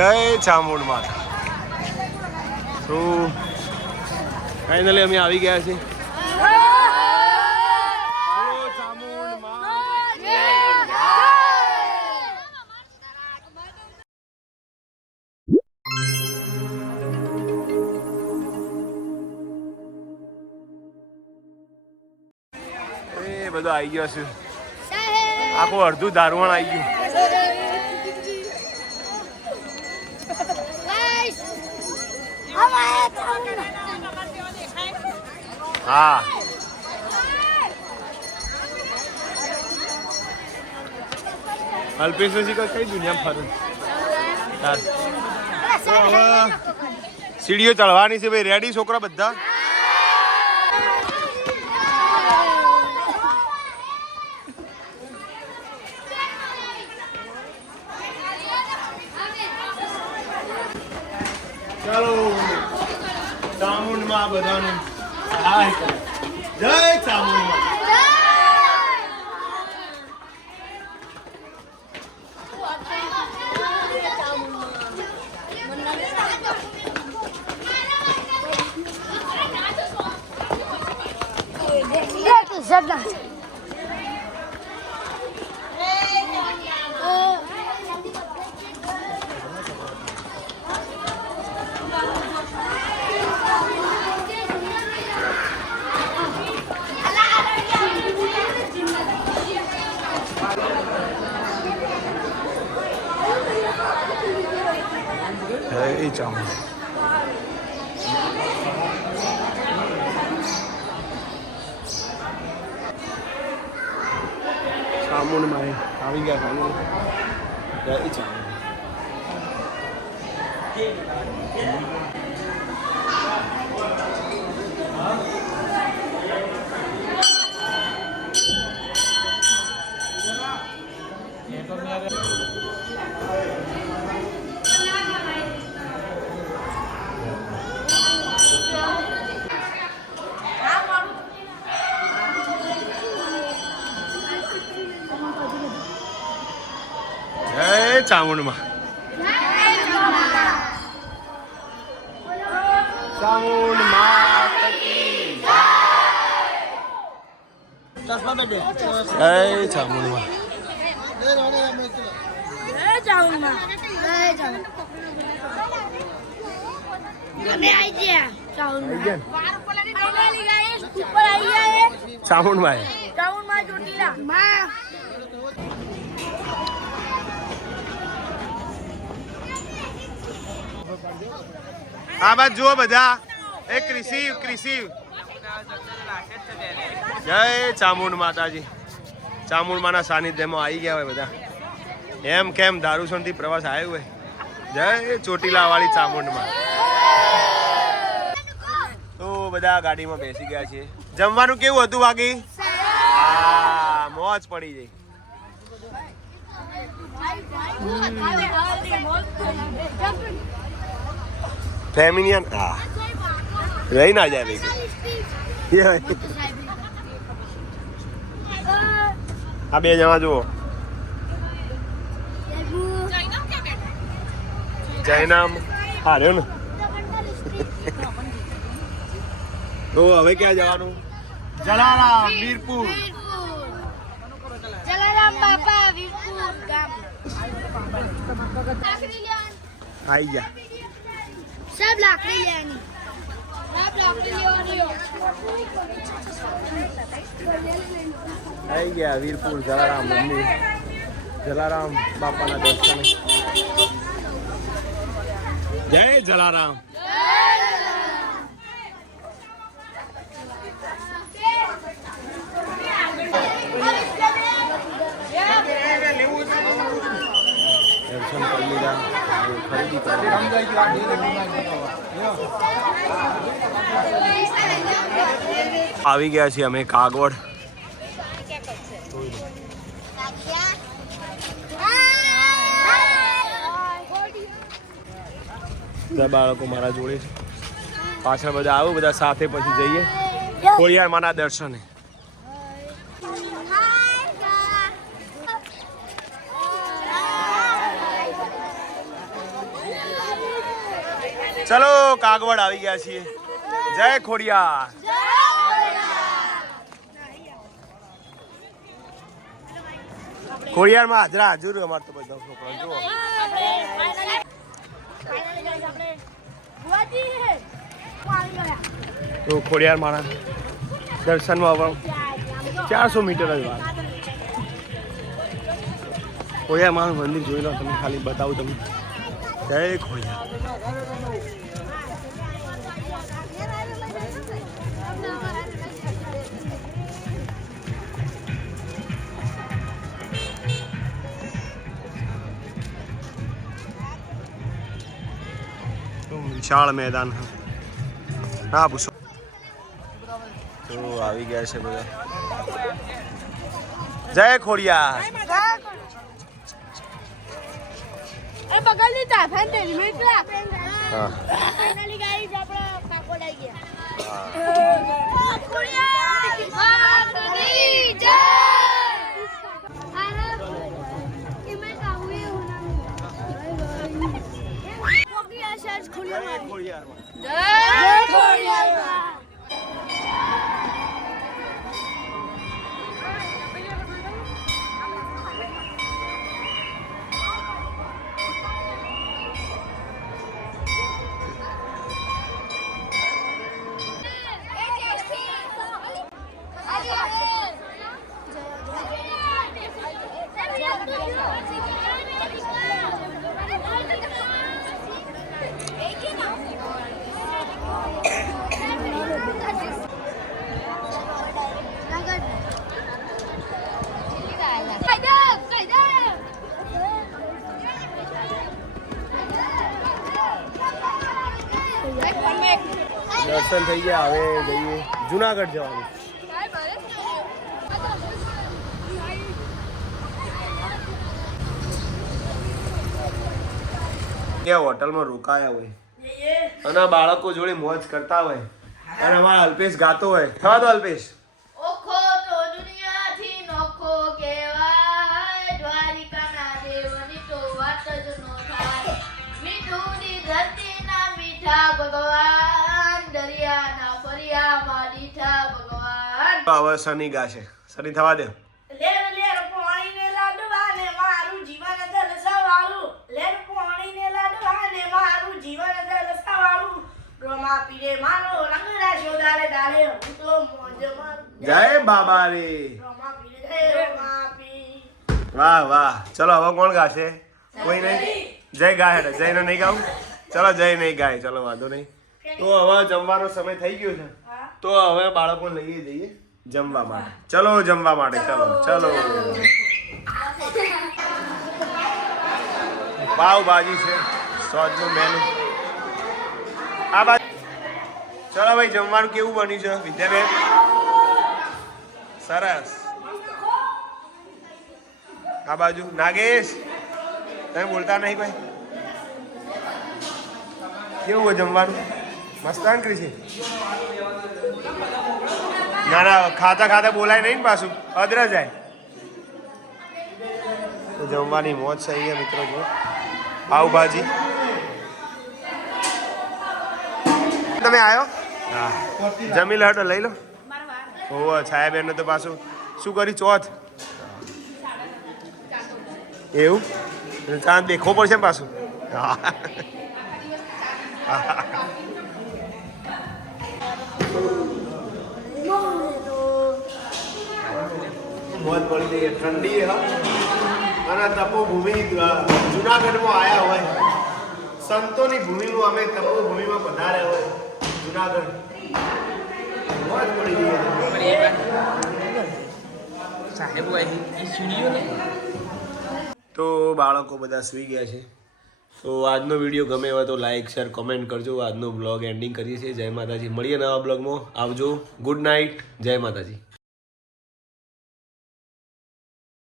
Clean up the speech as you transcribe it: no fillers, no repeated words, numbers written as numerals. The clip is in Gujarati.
જય ચામુંડ માતા. તો ફાઇનલી અમે આવી ગયા છીએ. બધું આવી ગયો છે. આખું અડધું દારૂણ આવી ગયું. હા અલ્પેશ કઈ દુનિયા ફરું. સીડીઓ ચડવાની છે ભાઈ. રેડી છોકરા બધા? ચાલો ચામુંડમાં બધાનું જય ચામુંડમાં. ચામુંડમાં આવી ગયા. જય ચામુંડ. ચામુંડમાં આ બાજુ જુઓ બધા. એક ક્રિસિવ. જય ચામુંડ માતાજી. ચામુંડ માના સાનિધ્યમાં આવી ગયા હોય બધા. એમ કેમ દારૂસણ થી પ્રવાસ આવ્યો હોય. જય ચોટીલા વાળી ચામુંડમાં. તો બધા ગાડીમાં બેસી ગયા છીએ. જમવાનું કેવું હતું બાકી? હા મોજ પડી જાય. ફેમિનિયન હા રહી ના જાય ભાઈ. આ બે જણા જુઓ. જયનામ હાર્યો ને. તો હવે ક્યાં જવાનું? જલારામ વીરપુર. જલારામ બાપા વીરપુર ગામ. આઈ જા. सब लाकड़ी लेनी. सब लाकड़ी लेनी. आई गया वीरपुर जलाराम मंदिर. जलाराम बापाના દર્શન. જય જલારામ. દર્શન કરી લીધા. ખરીદી કરી. આવી ગયા છીએ અમે કાગવડ. બધા બાળકો મારા જોડે છે. પાછળ બધા આવું બધા સાથે પછી જઈએ ખોડિયાર માના દર્શને. ચલો કાગવડ આવી ગયા છીએ. જય ખોડિયાર. ખોડિયારમાં હાજરા હાજર અમારે તો બધા છોકરા જુઓ. તો ખોડિયાર માણા દર્શનમાં આવવાનું 400 મીટર જ વાર. ખોડિયાર માનું મંદિર જોઈ લો તમે, ખાલી બતાવું તમને. જય ખોડિયાર. વિશાળ મેદાન. હા પૂછો. તો આવી ગયા છે બધા. જય ખોડિયાર. એ બગલ ની તા ફેન્ટેલી મેકલા. હા ફાઇનલી ગાઈસ આપણે કાકો લઈ ગયા. હા ખોડિયાર માતની જય. આરા કે મેં કાહુએ હોના. ખોડિયાર સર્ચ ખોડિયાર. ખોડિયારમાં. જય ખોડિયાર. દર્શન થઈ ગયા. હવે જઈએ જુનાગઢ જવાનું. ત્યાં હોટલમાં રોકાયા હોય અને બાળકો જોડે મોજ કરતા હોય અને અમારા અલ્પેશ ગાતો હોય. થવા દો અલ્પેશ. ઓખો તો દુનિયાથી નોખો કહેવાય, દ્વારિકાના દેવની તો વાત જ નો થાય. મીઠુંની ધરતીના મીઠા ભગવાન, દરિયાના ફરિયામાં દીઠા ભગવાન. હવે શનિ ગાશે. શનિ થવા દે. લેર લેર પાણીને લાડવાને મારું જીવન જલસાવાળું, લેર પાણીને લાડવાને મારું જીવન જલસાવાળું. રોમા પીરે મારો રંગ રાશો દાડે દાડે હું તો મોજમાં. જય બાબા રે. રોમા પીરે જય રોમા પી. વાહ વાહ. ચલો હવે કોણ ગાશે? કોઈ નહીં. જય ગાય. જય નો નહીં ગાવું. ચલો જય નહીં ગાય. ચલો વાંધો નહીં. તો હવે જમવાનો સમય થઈ ગયો છે. તો હવે બાળકો લઈએ જઈએ જમવા માટે. ચલો જમવા માટે. ચલો ચલો. પાવભાજી છે, સોજનું મેનુ. આ બાજુ. ચલો ભાઈ જમવાનું કેવું બન્યું છે વિદ્યાબેન? સરસ. આ બાજુ નાગેશ તમે બોલતા નહીં ભાઈ. કેવું હોય જમવાનું? મસ્તાન કરી છે. ના ના ખાતા ખાતા બોલાય નહીં ને પાછું અદરા જાય. તો જમવાની મોજ છે અહીંયા મિત્રો. જો પાવભાજી. તમે આવ્યો? હા જમી લો તો લઈ લો. ઓહો છાયાબેન તો પાછું શું કરી ચોથ એવું ચાંદ દેખવો પડશે ને પાછું. હા મોજ પડી ગઈ. ઠંડી અને તપોભૂમિ જુનાગઢમાં આવ્યા હોય, સંતોની ભૂમિમાં અમે તપોભૂમિમાં પધાર્યા હોય જુનાગઢ. મોજ પડી ગઈ. તો બાળકો બધા સૂઈ ગયા છે. તો આજનો વિડીયો ગમે હોય તો લાઈક શેર કોમેન્ટ કરજો. આજનો બ્લોગ એન્ડિંગ કરીએ છીએ. જય માતાજી. મળીએ નવા બ્લોગમાં. આવજો. Good night. જય માતાજી.